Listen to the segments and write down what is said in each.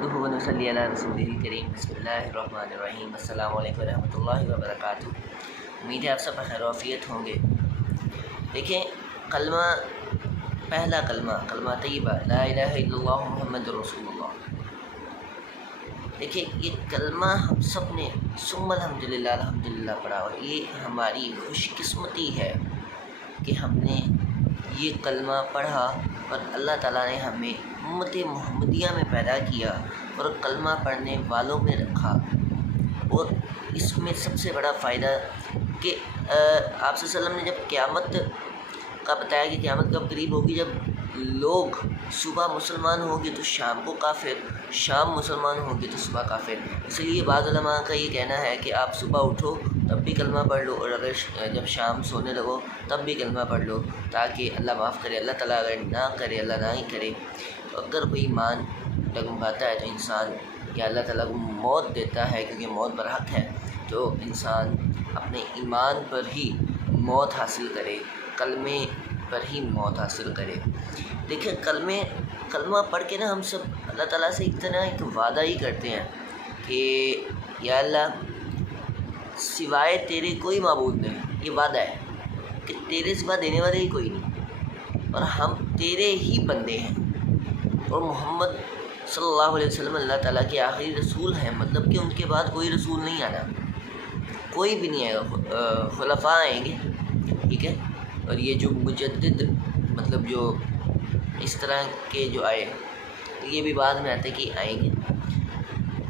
نحمده ونصلی علی رسولہ الکریم بسم اللہ الرحمن الرحیم السلام علیکم ورحمۃ اللہ وبرکاتہ۔ امید ہے آپ سب خیر و عافیت ہوں گے۔ دیکھیں کلمہ، پہلا کلمہ طیبہ لا الہ الا اللہ محمد رسول اللہ، دیکھیں یہ کلمہ ہم سب نے ثم الحمدللہ پڑھا، اور یہ ہماری خوش قسمتی ہے کہ ہم نے یہ کلمہ پڑھا اور اللہ تعالیٰ نے ہمیں امت محمدیہ میں پیدا کیا اور کلمہ پڑھنے والوں میں رکھا۔ اور اس میں سب سے بڑا فائدہ کہ آپ صلی اللہ علیہ وسلم نے جب قیامت کا بتایا کہ قیامت کب قریب ہوگی، جب لوگ صبح مسلمان ہوں گے تو شام کو کافر، شام مسلمان ہوں گے تو صبح کافر۔ اس لیے بعض علماء کا یہ کہنا ہے کہ آپ صبح اٹھو تب بھی کلمہ پڑھ لو، اور اگر جب شام سونے لگو تب بھی کلمہ پڑھ لو، تاکہ اللہ معاف کرے۔ اللہ تعالیٰ اگر نہ کرے، اللہ نہ ہی کرے، اگر کوئی ایمان ڈگمگاتا ہے تو انسان، یا اللہ تعالیٰ کو موت دیتا ہے کیونکہ موت برحق ہے، تو انسان اپنے ایمان پر ہی موت حاصل کرے، کلمے پر ہی موت حاصل کرے۔ دیکھیں کلمہ پڑھ کے نا ہم سب اللہ تعالیٰ سے ایک وعدہ ہی کرتے ہیں کہ یا اللہ سوائے تیرے کوئی معبود نہیں، یہ وعدہ ہے کہ تیرے سوا دینے والے ہی کوئی نہیں، اور ہم تیرے ہی بندے ہیں، اور محمد صلی اللہ علیہ وسلم اللہ تعالیٰ کے آخری رسول ہیں، مطلب کہ ان کے بعد کوئی رسول نہیں آنا، کوئی بھی نہیں آئے گا، خلفاء آئیں گے، ٹھیک ہے، اور یہ جو مجدد مطلب جو اس طرح کے جو آئے یہ بھی بعد میں آتے کہ آئیں گے۔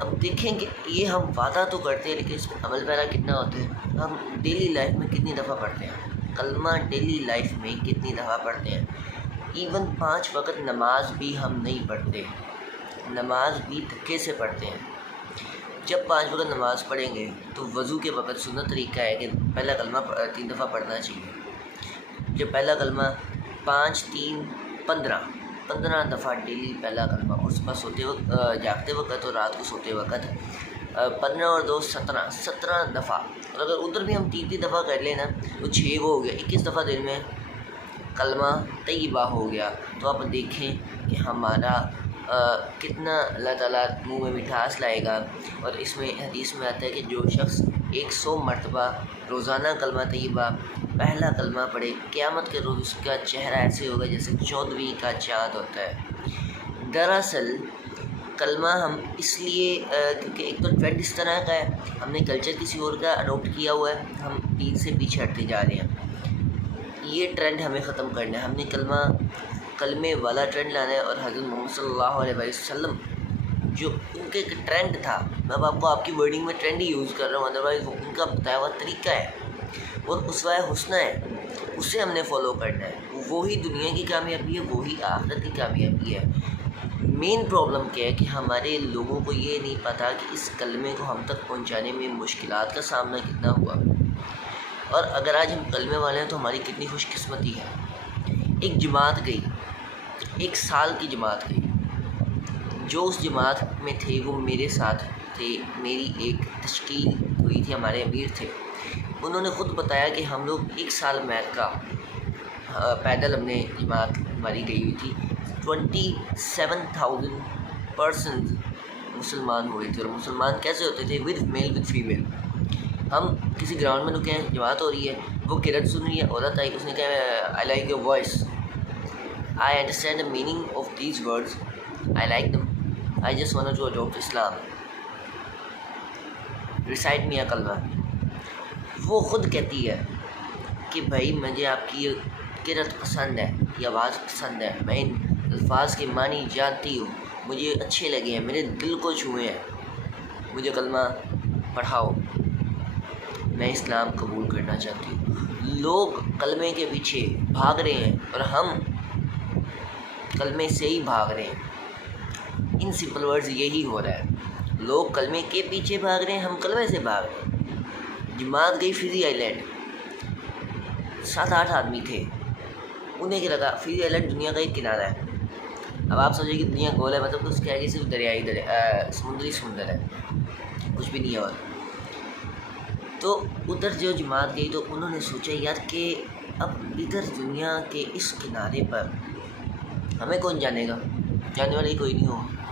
اب دیکھیں کہ یہ ہم وعدہ تو کرتے ہیں لیکن اس میں عمل پیرا کتنا ہوتا ہے، ہم ڈیلی لائف میں کتنی دفعہ پڑھتے ہیں کلمہ، ڈیلی لائف میں کتنی دفعہ پڑھتے ہیں۔ ایون 5 وقت نماز بھی ہم نہیں پڑھتے، نماز بھی دھکے سے پڑھتے ہیں۔ جب 5 وقت نماز پڑھیں گے تو وضو کے وقت سنت طریقہ ہے کہ پہلا کلمہ 3 دفعہ پڑھنا چاہیے۔ جب پہلا کلمہ 5 3 15 دفعہ ڈیلی پہلا کلمہ، اور صبح سوتے وقت، جاگتے وقت اور رات کو سوتے وقت 15 اور 2 17 دفعہ، اور اگر ادھر بھی ہم 3 دفعہ کر لیں نا تو 6 وہ ہو گیا، 21 دفعہ دن میں کلمہ طیبہ ہو گیا۔ تو آپ دیکھیں کہ ہمارا کتنا اللہ تعالیٰ منہ میں مٹھاس لائے گا۔ اور اس میں حدیث میں آتا ہے کہ جو شخص 100 مرتبہ روزانہ کلمہ طیبہ پہلا کلمہ پڑھے، قیامت کے روز اس کا چہرہ ایسے ہوگا جیسے 14ویں کا چاند ہوتا ہے۔ دراصل کلمہ ہم اس لیے کیونکہ ایک تو ٹرینڈ اس طرح کا ہے، ہم نے کلچر کسی اور کا اڈاپٹ کیا ہوا ہے، ہم دین سے پیچھے ہٹتے جا رہے ہیں۔ یہ ٹرینڈ ہمیں ختم کرنا ہے، ہم نے کلمے والا ٹرینڈ لانا ہے، اور حضرت محمد صلی اللہ علیہ وسلم جو ان کے ٹرینڈ تھا، میں اب آپ کو آپ کی ورڈنگ میں ٹرینڈ ہی یوز کر رہا ہوں، ادروائز وہ ان کا بتایا ہوا طریقہ ہے اور اسوہ حسنہ ہے، اسے ہم نے فالو کرنا ہے۔ وہی دنیا کی کامیابی ہے، وہی آخرت کی کامیابی ہے۔ مین پرابلم کیا ہے کہ ہمارے لوگوں کو یہ نہیں پتہ کہ اس کلمے کو ہم تک پہنچانے میں مشکلات کا سامنا کتنا ہوا، اور اگر آج ہم کلمے والے ہیں تو ہماری کتنی خوش قسمتی ہے۔ ایک جماعت گئی، 1 سال کی جماعت گئی، جو اس جماعت میں تھے وہ میرے ساتھ تھے، میری ایک تشکیل ہوئی تھی، ہمارے امیر تھے، انہوں نے خود بتایا کہ ہم لوگ 1 سال میکہ پیدل ہم نے جماعت ہماری گئی ہوئی تھی، 27,000 پرسنز مسلمان ہوئے تھے، اور مسلمان کیسے ہوتے تھے؟ With male with female. ہم کسی گراؤنڈ میں رکے ہیں، جماعت ہو رہی ہے، وہ قرأت سن رہی ہے، عورت آئی، اس نے کہا I like your voice, I understand the meaning of these words, I like them, I just want to adopt Islam, recite me a kalma. وہ خود کہتی ہے کہ بھائی مجھے آپ کی یہ قرأت پسند ہے، یہ آواز پسند ہے، میں ان الفاظ کے معنی جانتی ہوں، مجھے اچھے لگے ہیں، میرے دل کو چھوئے ہیں، مجھے کلمہ پڑھاؤ، میں اسلام قبول کرنا چاہتی ہوں۔ لوگ کلمے کے پیچھے بھاگ رہے ہیں اور ہم کلمے سے ہی بھاگ رہے ہیں۔ ان سمپل ورڈز یہی ہو رہا ہے، لوگ کلمے کے پیچھے بھاگ رہے ہیں، ہم کلمے سے بھاگ رہے ہیں۔ جماعت گئی فیضی آئی لینڈ، 7-8 آدمی تھے، انہیں کیا لگا فیضی آئی لینڈ دنیا کا ایک کنارہ ہے۔ اب آپ سوچیں کہ دنیا گول ہے، مطلب اس کے آگے صرف سمندر ہے، کچھ بھی نہیں ہے۔ اور تو ادھر جو جماعت گئی تو انہوں نے سوچا یار کہ اب ادھر دنیا کے اس کنارے پر ہمیں کون جانے گا، جانے والا ہی کوئی نہیں ہو،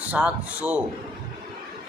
700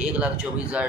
1,24,000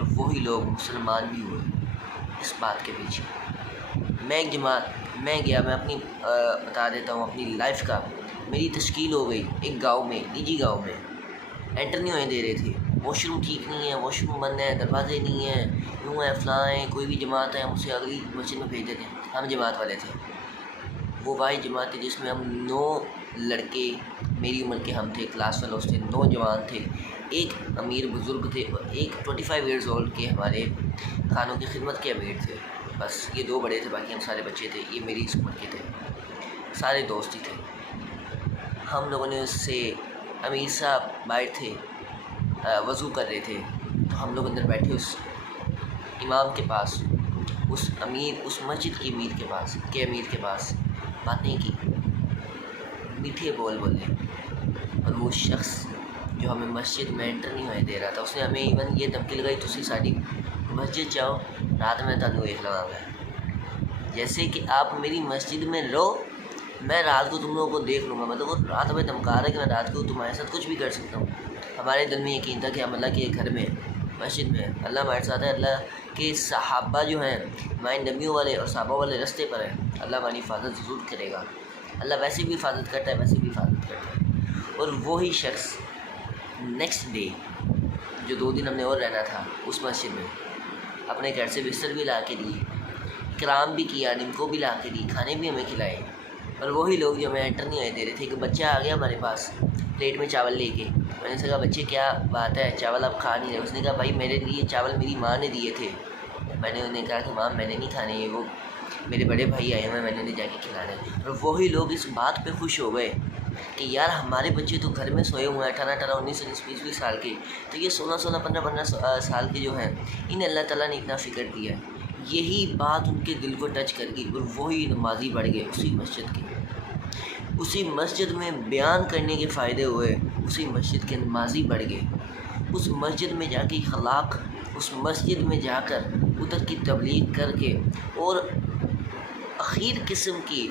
اور وہی لوگ مسلمان بھی ہوئے اس بات کے پیچھے۔ میں اپنی بتا دیتا ہوں اپنی لائف کا، میری تشکیل ہو گئی ایک گاؤں میں، نجی گاؤں میں، انٹر نہیں ہونے دے رہے تھے، واش روم ٹھیک نہیں ہے، واش روم بند ہے، دروازے نہیں ہیں، یوں ہے فلاں ہے، کوئی بھی جماعت ہے ہم اسے اگلی مسجد میں بھیج دیتے ہیں۔ ہم جماعت والے تھے، وہ واحد جماعت تھی جس میں ہم 9 لڑکے میری عمر کے ہم تھے، کلاس فیلوز تھے، 9 جوان تھے، ایک امیر بزرگ تھے اور ایک 25 ایئرز اولڈ کے ہمارے خانوں کی خدمت کے امیر تھے۔ بس یہ 2 بڑے تھے، باقی ہم سارے بچے تھے، یہ میری اس عمر کے تھے، سارے دوست ہی تھے۔ ہم لوگوں نے اس سے، امیر صاحب باہر تھے، وضو کر رہے تھے، تو ہم لوگ اندر بیٹھے اس امام کے پاس، اس مسجد کی امیر کے پاس باتیں کی، میٹھے بول بولے، اور وہ شخص جو ہمیں مسجد میں انٹر نہیں ہونے دے رہا تھا، اس نے ہمیں ایون یہ دھمکی لگائی تسی ساری مسجد جاؤ، رات میں تانوں ویکھ لواں گا، جیسے کہ آپ میری مسجد میں رہو، میں رات کو تم لوگوں کو دیکھ لوں گا، مطلب رات میں دھمکا رہا ہے کہ میں رات کو تمہارے ساتھ کچھ بھی کر سکتا ہوں۔ ہمارے دل میں یقین تھا کہ ہم اللہ کے گھر میں، مسجد میں، اللہ ہمارے ساتھ ہے، اللہ کے صحابہ جو ہیں ہمارے نبیوں والے اور صحابہ والے رستے پر ہیں، اللہ ہماری حفاظت ضرور کرے گا، اللہ ویسے بھی حفاظت کرتا ہے، ویسے بھی حفاظت کرتا ہے۔ اور وہی شخص نیکسٹ ڈے، جو 2 دن ہم نے اور رہنا تھا اس مسجد میں، اپنے گھر سے بستر بھی لا کے دیے، کرام بھی کیا، ان کو بھی لا کے دی، کھانے بھی ہمیں کھلائے، اور وہی لوگ جو ہمیں انٹر نہیں ہونے دے رہے تھے۔ کہ بچہ آ گیا ہمارے پاس پلیٹ میں چاول لے کے، میں نے کہا بچے کیا بات ہے، چاول آپ کھا نہیں رہے؟ اس نے کہا بھائی میرے لیے چاول میری ماں نے دیے تھے۔ میں نے انہیں کہا کہ ماں میں نے نہیں کھانے، یہ وہ میرے بڑے بھائی آئے ہوئے، میں نے انہیں جا کے کھلانا ہے۔ اور وہی لوگ اس بات پہ خوش ہو گئے کہ یار ہمارے بچے تو گھر میں سوئے ہوئے ہیں، 18 19 20 سال کے، تو یہ 16 15 سال کے جو ہیں انہیں اللہ تعالیٰ نے اتنا فکر دیا ہے۔ یہی بات ان کے دل کو ٹچ کر گئی، اور وہی نمازی بڑھ گئے اسی مسجد میں بیان کرنے کے فائدے ہوئے، اسی مسجد کے نمازی بڑھ گئے، اس مسجد میں جا کے اخلاق، اس مسجد میں جا کر ادھر کی تبلیغ کر کے، اور اخیر قسم کی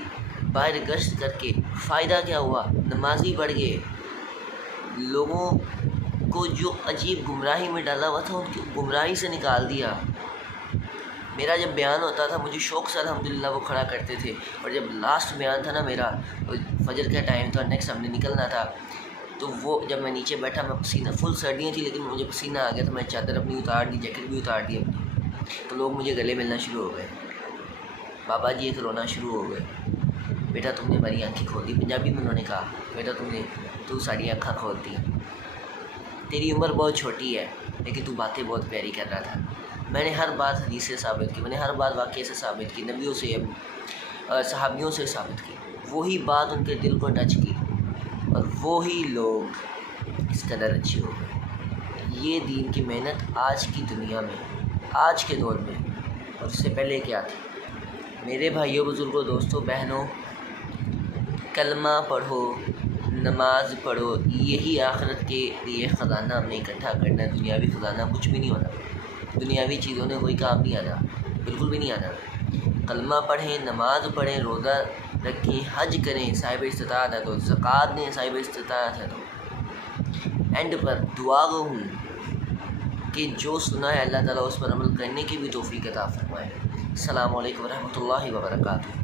باہر گشت کر کے فائدہ کیا ہوا؟ نمازی بڑھ گئے، لوگوں کو جو عجیب گمراہی میں ڈالا ہوا تھا ان کی گمراہی سے نکال دیا۔ میرا جب بیان ہوتا تھا مجھے شوق سے الحمدللہ وہ کھڑا کرتے تھے، اور جب لاسٹ بیان تھا نا میرا، فجر کا ٹائم تھا، نیکسٹ ہم نے نکلنا تھا، تو وہ جب میں نیچے بیٹھا، میں پسینہ، فل سردیاں تھی لیکن مجھے پسینہ آ گیا تو میں چادر اپنی اتار دی، جیکٹ بھی اتار دی اپنی، تو لوگ مجھے گلے ملنا شروع ہو گئے، بابا جی ایک رونا شروع ہو گئے، بیٹا تم نے ہماری آنکھیں کھول دی، پنجابی میں انہوں نے کہا بیٹا تو ساری آنکھیں کھولتی، تیری عمر بہت چھوٹی ہے لیکن تو باتیں بہت پیاری کر رہا تھا۔ میں نے ہر بات حدیث سے ثابت کی، میں نے ہر بات واقعے سے ثابت کی، نبیوں سے، صحابیوں سے ثابت کی، وہی بات ان کے دل کو ٹچ کی، اور وہی لوگ اس قدر اچھے ہو گئے۔ یہ دین کی محنت آج کی دنیا میں، آج کے دور میں، اور اس سے پہلے کیا تھی؟ میرے بھائیوں، بزرگوں، دوستوں، بہنوں، کلمہ پڑھو، نماز پڑھو، یہی آخرت کے لیے خزانہ ہم نے اکٹھا کرنا ہے، دنیاوی خزانہ کچھ بھی نہیں ہونا، دنیاوی چیزوں نے کوئی کام نہیں آنا، بالکل بھی نہیں آنا۔ کلمہ پڑھیں، نماز پڑھیں، روزہ رکھیں، حج کریں صاحب استطاعت ہے تو، زکوٰۃ دیں صاحب استطاعت ہے تو، اینڈ پر دعا گو ہوں کہ جو سنا ہے اللہ تعالیٰ اس پر عمل کرنے کی بھی توفیق عطا فرمائے۔ السلام علیکم ورحمۃ اللہ وبرکاتہ۔